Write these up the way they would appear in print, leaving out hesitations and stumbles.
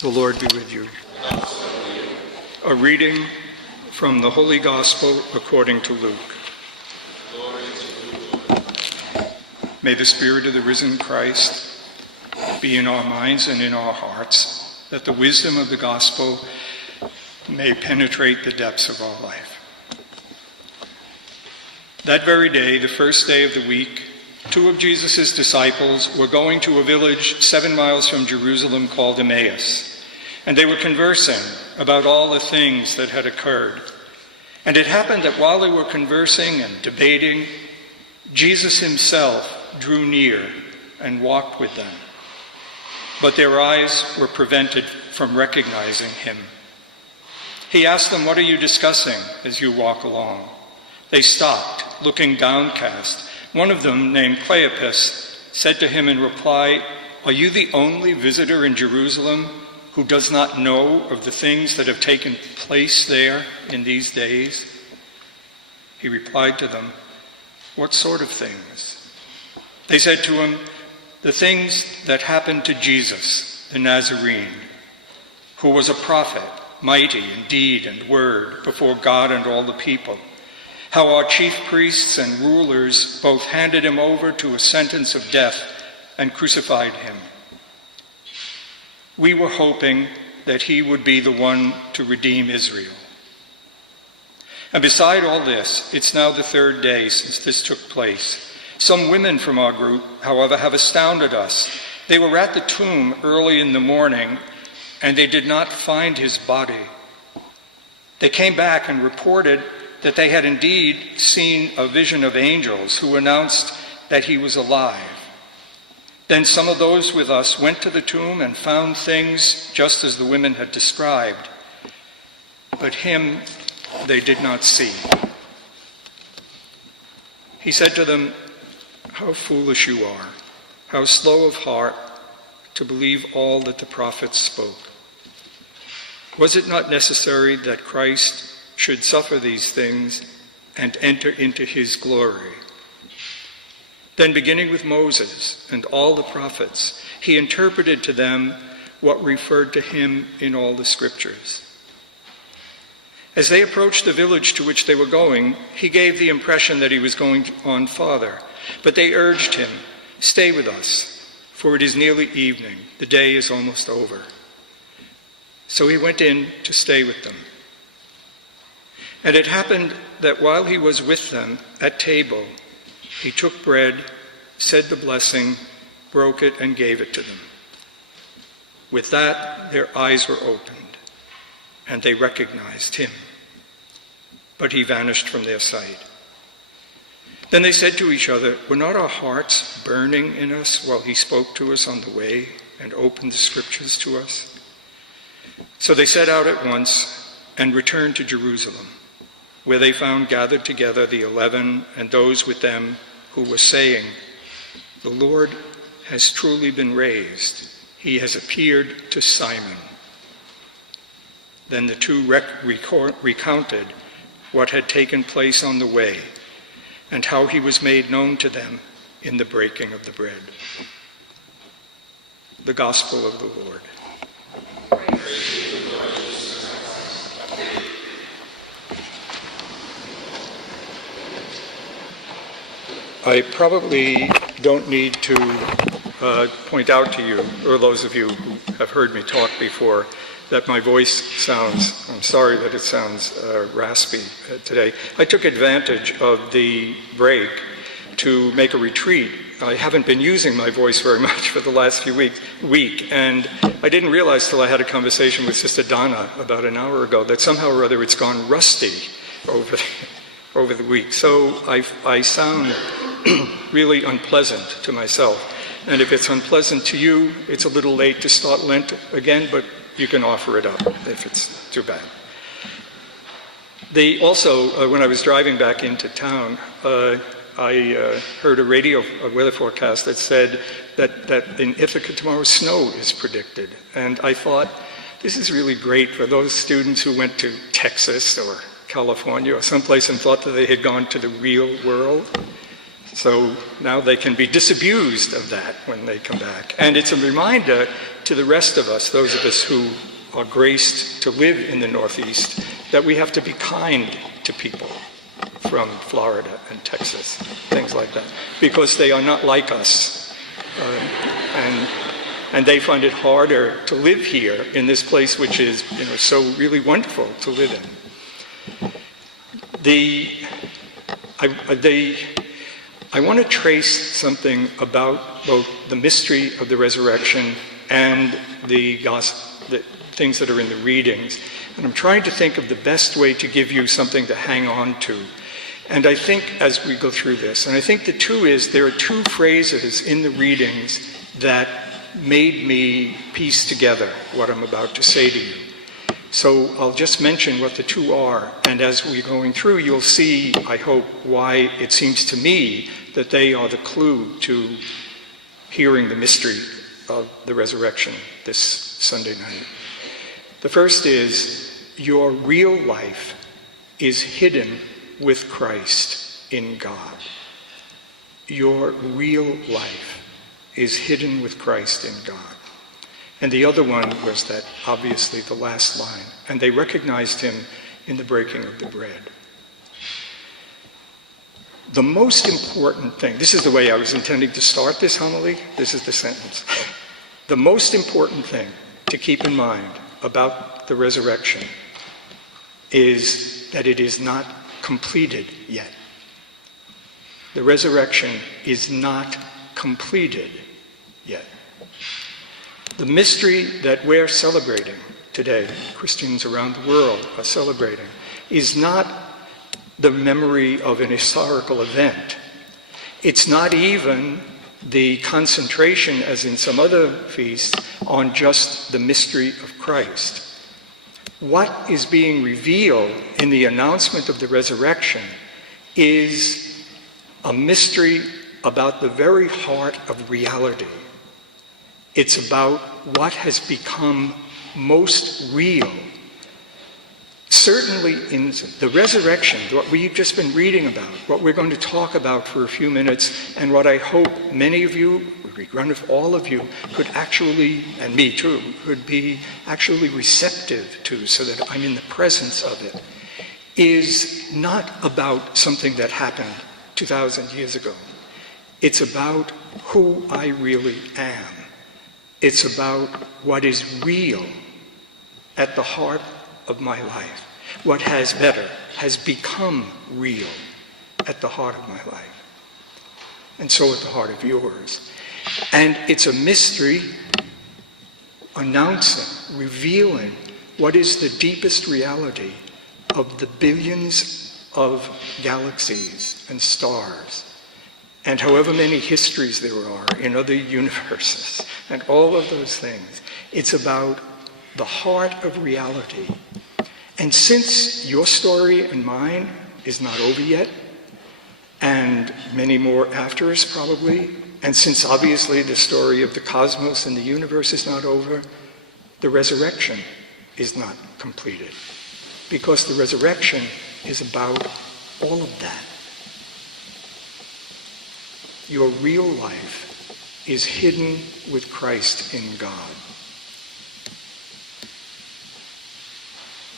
The Lord be with you. A reading from the Holy Gospel according to Luke. May the Spirit of the risen Christ be in our minds and in our hearts, that the wisdom of the gospel may penetrate the depths of our life. That very day, the first day of the week, 2 of Jesus' disciples were going to a village 7 miles from Jerusalem called Emmaus, and they were conversing about all the things that had occurred. And it happened that while they were conversing and debating, Jesus himself drew near and walked with them. But their eyes were prevented from recognizing him. He asked them, "What are you discussing as you walk along?" They stopped, looking downcast. One of them, named Cleopas, said to him in reply, "Are you the only visitor in Jerusalem who does not know of the things that have taken place there in these days?" He replied to them, "What sort of things?" They said to him, "The things that happened to Jesus, the Nazarene, who was a prophet, mighty in deed and word before God and all the people. How our chief priests and rulers both handed him over to a sentence of death and crucified him. We were hoping that he would be the one to redeem Israel. And beside all this, it's now the 3rd day since this took place. Some women from our group, however, have astounded us. They were at the tomb early in the morning, and they did not find his body. They came back and reported that they had indeed seen a vision of angels who announced that he was alive. Then some of those with us went to the tomb and found things just as the women had described, but him they did not see." He said to them, "How foolish you are, how slow of heart to believe all that the prophets spoke. Was it not necessary that Christ should suffer these things and enter into his glory?" Then, beginning with Moses and all the prophets, he interpreted to them what referred to him in all the scriptures. As they approached the village to which they were going, he gave the impression that he was going on farther, but they urged him, "Stay with us, for it is nearly evening. The day is almost over." So he went in to stay with them. And it happened that while he was with them at table, he took bread, said the blessing, broke it, and gave it to them. With that, their eyes were opened, and they recognized him. But he vanished from their sight. Then they said to each other, "Were not our hearts burning in us while he spoke to us on the way and opened the scriptures to us?" So they set out at once and returned to Jerusalem, where they found gathered together the 11 and those with them who were saying, "The Lord has truly been raised. He has appeared to Simon." Then the 2 recounted what had taken place on the way and how he was made known to them in the breaking of the bread. The Gospel of the Lord. I probably don't need to point out to you, or those of you who have heard me talk before, that my voice sounds, I'm sorry that it sounds raspy today. I took advantage of the break to make a retreat. I haven't been using my voice very much for the last week, and I didn't realize till I had a conversation with Sister Donna about an hour ago that somehow or other it's gone rusty over the week. So I sound really unpleasant to myself. And if it's unpleasant to you, it's a little late to start Lent again, but you can offer it up if it's too bad. When I was driving back into town, I heard a weather forecast that said that in Ithaca tomorrow snow is predicted. And I thought, this is really great for those students who went to Texas or California or someplace and thought that they had gone to the real world. So now they can be disabused of that when they come back. And it's a reminder to the rest of us, those of us who are graced to live in the Northeast, that we have to be kind to people from Florida and Texas, things like that, because they are not like us. And they find it harder to live here in this place which is, so really wonderful to live in. I want to trace something about both the mystery of the resurrection and the things that are in the readings. And I'm trying to think of the best way to give you something to hang on to. And I think as we go through this, and I think there are two phrases in the readings that made me piece together what I'm about to say to you. So I'll just mention what the two are, and as we're going through, you'll see, I hope, why it seems to me that they are the clue to hearing the mystery of the resurrection this Sunday night. The first is, your real life is hidden with Christ in God. Your real life is hidden with Christ in God. And the other one was that, obviously, the last line. And they recognized him in the breaking of the bread. The most important thing, this is the way I was intending to start this homily, this is the sentence. The most important thing to keep in mind about the resurrection is that it is not completed yet. The resurrection is not completed yet. The mystery that we're celebrating today, Christians around the world are celebrating, is not the memory of an historical event. It's not even the concentration, as in some other feasts, on just the mystery of Christ. What is being revealed in the announcement of the resurrection is a mystery about the very heart of reality. It's about what has become most real. Certainly in the resurrection, what we've just been reading about, what we're going to talk about for a few minutes, and what I hope many of you, if all of you, could actually, and me too, could be actually receptive to, so that I'm in the presence of it, is not about something that happened 2,000 years ago. It's about who I really am. It's about what is real at the heart of my life. What has become real at the heart of my life. And so at the heart of yours. And it's a mystery announcing, revealing what is the deepest reality of the billions of galaxies and stars, and however many histories there are in other universes, and all of those things. It's about the heart of reality. And since your story and mine is not over yet, and many more after us probably, and since obviously the story of the cosmos and the universe is not over, the resurrection is not completed. Because the resurrection is about all of that. Your real life is hidden with Christ in God.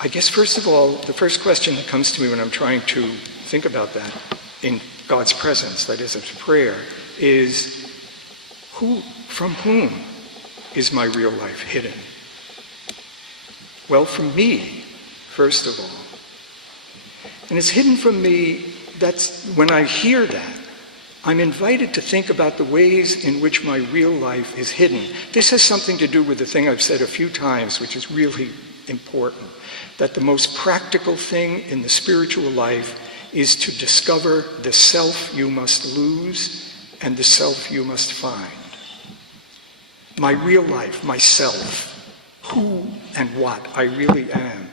I guess first of all, the first question that comes to me when I'm trying to think about that in God's presence, that is, of prayer, is from whom is my real life hidden? Well, from me, first of all. And it's hidden from me, that's when I hear that, I'm invited to think about the ways in which my real life is hidden. This has something to do with the thing I've said a few times, which is really important, that the most practical thing in the spiritual life is to discover the self you must lose and the self you must find. My real life, myself, who and what I really am,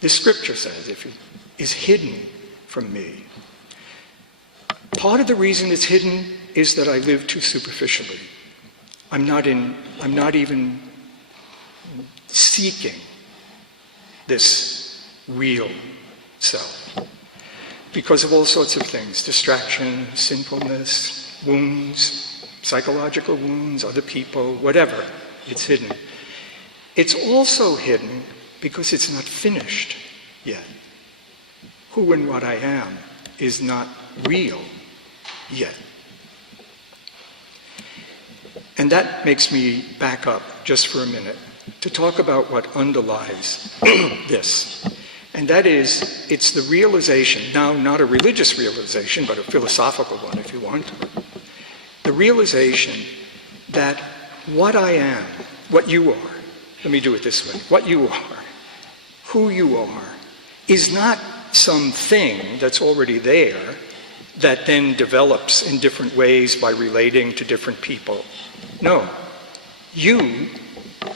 the scripture says, is hidden from me. Part of the reason it's hidden is that I live too superficially. I'm not even seeking this real self. because of all sorts of things: distraction, sinfulness, wounds, psychological wounds, other people, whatever. It's hidden. It's also hidden because it's not finished yet. Who and what I am is not real yet. And that makes me back up just for a minute to talk about what underlies this. And that is, it's the realization, now not a religious realization, but a philosophical one if you want, the realization that what I am, what you are, let me do it this way, what you are, who you are, is not something that's already there that then develops in different ways by relating to different people. No. You,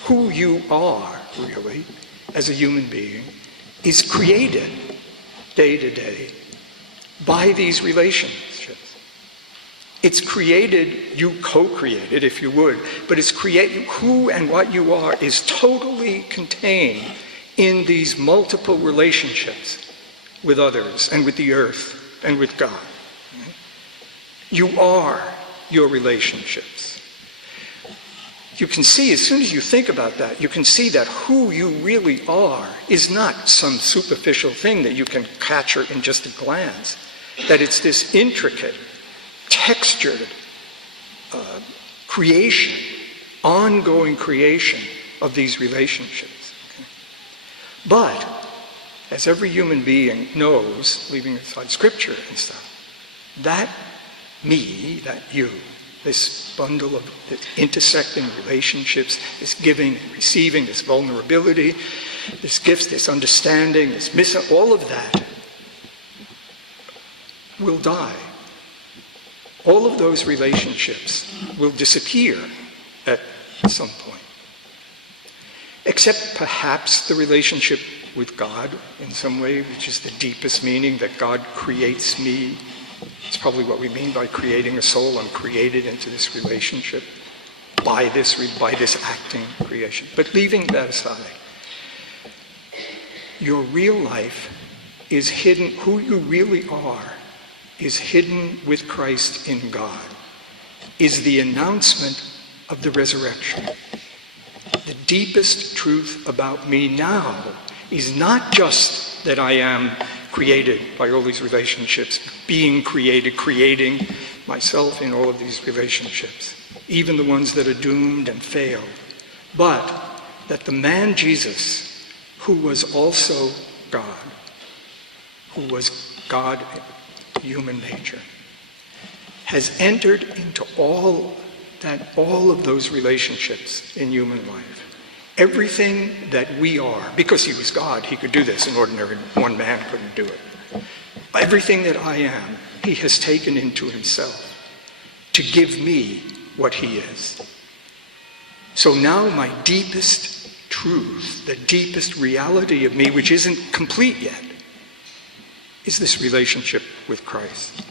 who you are, really, as a human being, is created day to day by these relationships. It's created, you co-created, if you would, but it's created, who and what you are is totally contained in these multiple relationships with others and with the earth and with God. You are your relationships. You can see, as soon as you think about that, you can see that who you really are is not some superficial thing that you can capture in just a glance. That it's this intricate, textured creation, ongoing creation of these relationships. Okay? But, as every human being knows, leaving aside scripture and stuff, that me, that you, this bundle of intersecting relationships, this giving and receiving, this vulnerability, this gifts, this understanding, this all of that will die. All of those relationships will disappear at some point. Except perhaps the relationship with God in some way, which is the deepest meaning, that God creates me. It's probably what we mean by creating a soul. I'm created into this relationship by this acting creation. But leaving that aside, your real life is hidden, who you really are is hidden with Christ in God, is the announcement of the resurrection. The deepest truth about me now is not just that I am created by all these relationships, being created, creating myself in all of these relationships, even the ones that are doomed and failed, but that the man Jesus, who was also God, who was God, human nature, has entered into all of those relationships in human life. Everything that we are, because he was God, he could do this. An ordinary one man couldn't do it. Everything that I am, he has taken into himself to give me what he is. So now my deepest truth, the deepest reality of me, which isn't complete yet, is this relationship with Christ,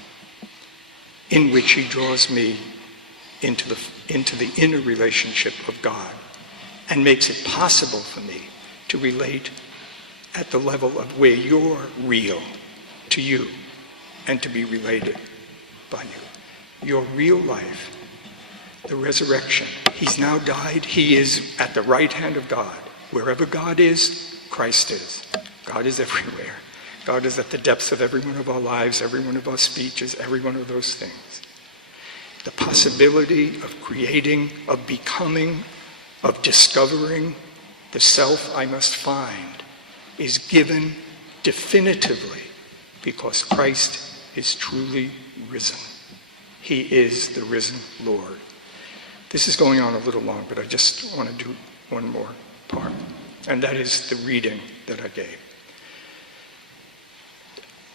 in which he draws me into the inner relationship of God, and makes it possible for me to relate at the level of where you're real to you and to be related by you. Your real life, the resurrection. He's now died. He is at the right hand of God. Wherever God is, Christ is. God is everywhere. God is at the depths of every one of our lives, every one of our speeches, every one of those things. The possibility of creating, of becoming, of discovering the self I must find is given definitively because Christ is truly risen. He is the risen Lord. This is going on a little long, but I just want to do one more part, and that is the reading that I gave.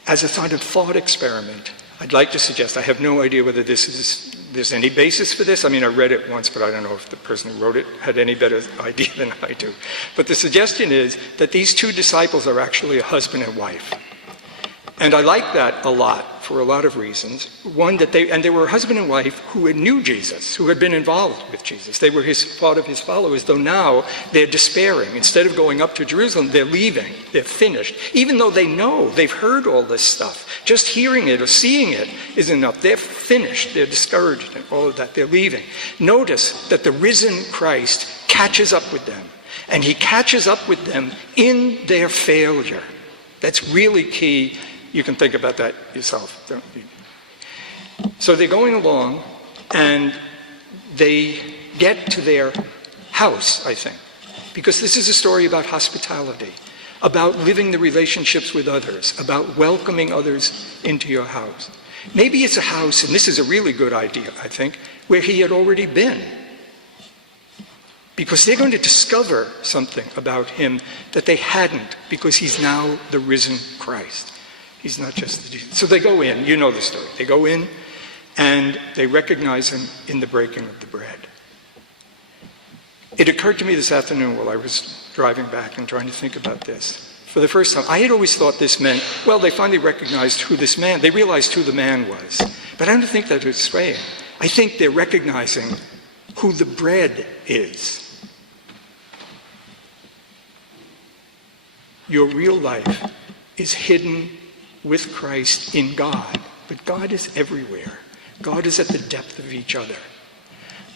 As a kind of thought experiment, I'd like to suggest, I have no idea whether there's any basis for this. I mean, I read it once, but I don't know if the person who wrote it had any better idea than I do. But the suggestion is that these two disciples are actually a husband and wife. And I like that a lot. for a lot of reasons. One, that they were a husband and wife who knew Jesus, who had been involved with Jesus. They were part of his followers, though now they're despairing. Instead of going up to Jerusalem, they're leaving. They're finished. Even though they know, they've heard all this stuff. Just hearing it or seeing it is enough. They're finished. They're discouraged and all of that. They're leaving. Notice that the risen Christ catches up with them. And he catches up with them in their failure. That's really key. You can think about that yourself, don't you? So they're going along, and they get to their house, I think, because this is a story about hospitality, about living the relationships with others, about welcoming others into your house. Maybe it's a house, and this is a really good idea, I think, where he had already been. Because they're going to discover something about him that they hadn't, because he's now the risen Christ. He's not just the Jesus. So they go in, you know the story. They go in and they recognize him in the breaking of the bread. It occurred to me this afternoon while I was driving back and trying to think about this. For the first time, I had always thought this meant, well, they finally recognized who this man, they realized who the man was. But I don't think that's what it's saying. I think they're recognizing who the bread is. Your real life is hidden with Christ in God, but God is everywhere. God is at the depth of each other.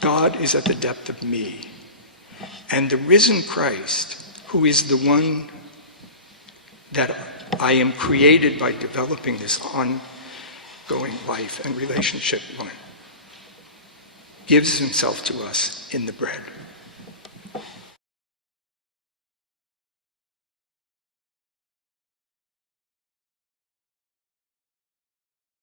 God is at the depth of me. And the risen Christ, who is the one that I am created by developing this ongoing life and relationship on, gives himself to us in the bread.